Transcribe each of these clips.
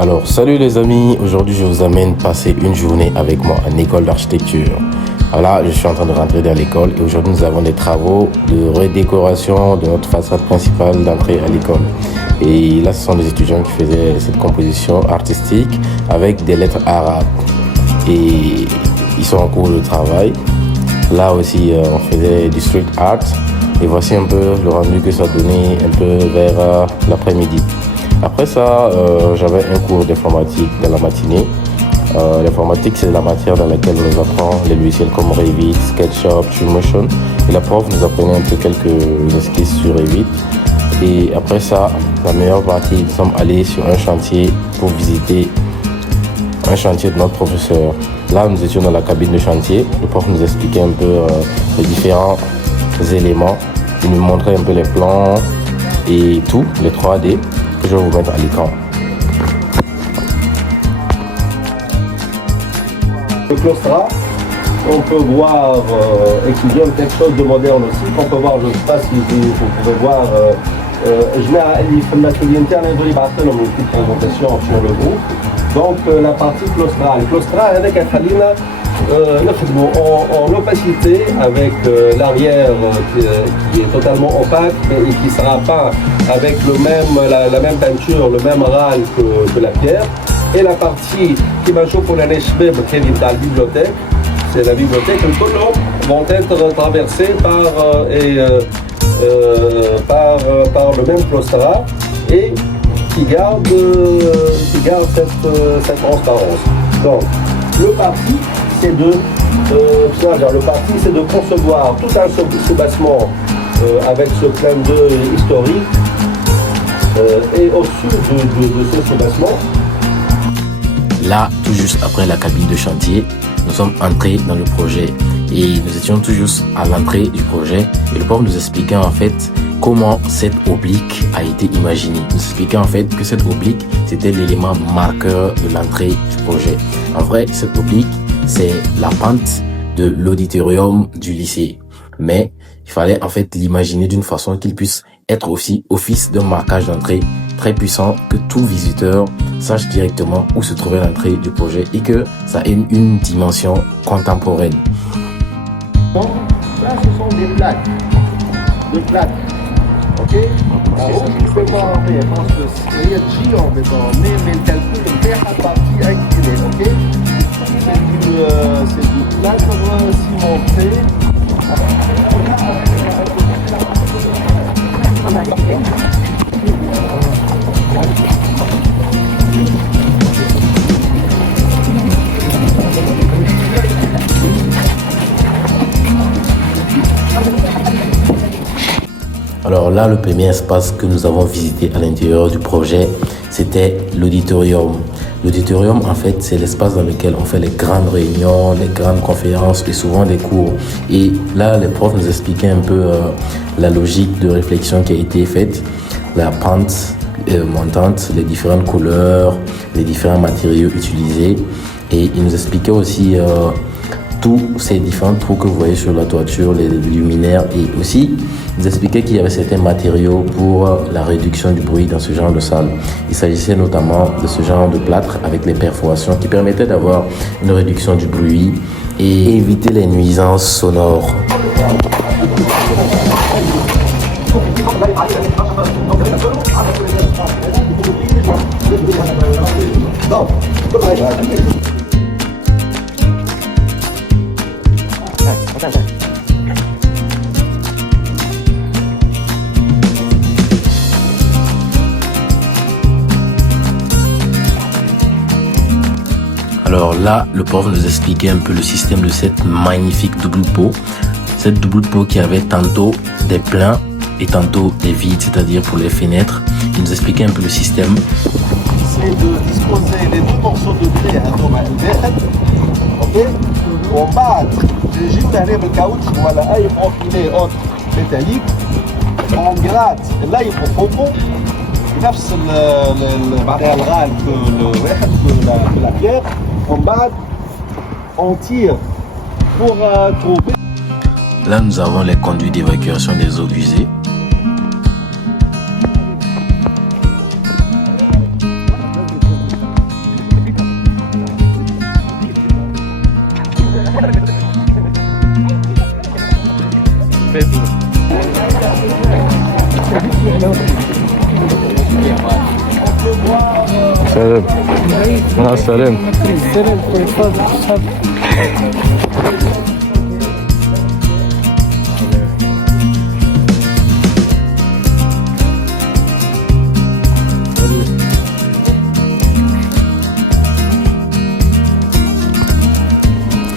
Alors, salut les amis, aujourd'hui je vous amène passer une journée avec moi en école d'architecture. Voilà, je suis en train de rentrer dans l'école et aujourd'hui nous avons des travaux de redécoration de notre façade principale d'entrée à l'école. Et là, ce sont des étudiants qui faisaient cette composition artistique avec des lettres arabes. Et ils sont en cours de travail. Là aussi, on faisait du street art. Et voici un peu le rendu que ça donnait un peu vers l'après-midi. Après ça, j'avais un cours d'informatique dans la matinée. L'informatique, c'est la matière dans laquelle on nous apprend les logiciels comme Revit, SketchUp, Twinmotion. Et la prof nous apprenait un peu quelques esquisses sur Revit. Et après ça, la meilleure partie, nous sommes allés sur un chantier pour visiter un chantier de notre professeur. Là, nous étions dans la cabine de chantier. Le prof nous expliquait un peu les différents éléments. Il nous montrait un peu les plans et tout, les 3D. Que je vais vous mettre à l'écran. Le claustrat, on peut voir, étudier quelque chose de moderne aussi. On peut voir, je ne sais pas si vous pouvez voir, je mets l'atelier interne et je vais partir dans une petite présentation sur le groupe. Donc la partie claustral. Claustral avec Khalina, en opacité avec l'arrière qui est totalement opaque et qui sera peint avec la même peinture, le même râle que la pierre. Et la partie qui va jouer pour la Neshbeb, qui est dans la bibliothèque, c'est la bibliothèque, les colons vont être traversés par le même claustrat et qui garde cette transparence. Donc, le parti, c'est de concevoir tout un soubassement avec ce plein d'œil historique et au-dessus de ce soubassement. Là, tout juste après la cabine de chantier, nous sommes entrés dans le projet et nous étions tout juste à l'entrée du projet et le prof nous expliquait en fait comment cette oblique a été imaginée. Il nous expliquait en fait que cette oblique, c'était l'élément marqueur de l'entrée du projet. En vrai, cette oblique, c'est la pente de l'auditorium du lycée. Mais il fallait en fait l'imaginer d'une façon qu'il puisse être aussi office d'un marquage d'entrée très puissant, que tout visiteur sache directement où se trouvait l'entrée du projet et que ça ait une dimension contemporaine. Là, ce sont des plaques. Ok? Alors, je peux voir en fait, parce que il y a J en fait, mais le calcul est fait à partie inclinée, ok? C'est du plâtre cimenté. Alors là, le premier espace que nous avons visité à l'intérieur du projet, c'était l'auditorium. L'auditorium, en fait, c'est l'espace dans lequel on fait les grandes réunions, les grandes conférences et souvent des cours. Et là, les profs nous expliquaient un peu la logique de réflexion qui a été faite, la pente montante, les différentes couleurs, les différents matériaux utilisés. Et ils nous expliquaient aussi tous ces différents trous que vous voyez sur la toiture, les luminaires, et aussi ils expliquaient qu'il y avait certains matériaux pour la réduction du bruit dans ce genre de salle. Il s'agissait notamment de ce genre de plâtre avec les perforations qui permettaient d'avoir une réduction du bruit et éviter les nuisances sonores. Alors là, le prof nous expliquait un peu le système de cette magnifique double peau. Cette double peau qui avait tantôt des pleins et tantôt des vides, c'est-à-dire pour les fenêtres. Il nous expliquait un peu le système. C'est de disposer les deux morceaux de grès à ok? On bat les le caoutchouc, voilà, un profilé autre métallique. On gratte là il faut profond. نفس بعدها الغال que la pierre. On bat, on tire pour trouver. Là, nous avons les conduits d'évacuation des eaux usées. Salam. Ah, salam.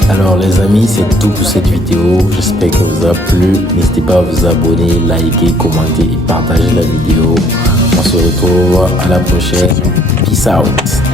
Alors les amis, c'est tout pour cette vidéo. J'espère qu'elle vous a plu. N'hésitez pas à vous abonner, liker, commenter et partager la vidéo. On se retrouve à la prochaine. Peace out.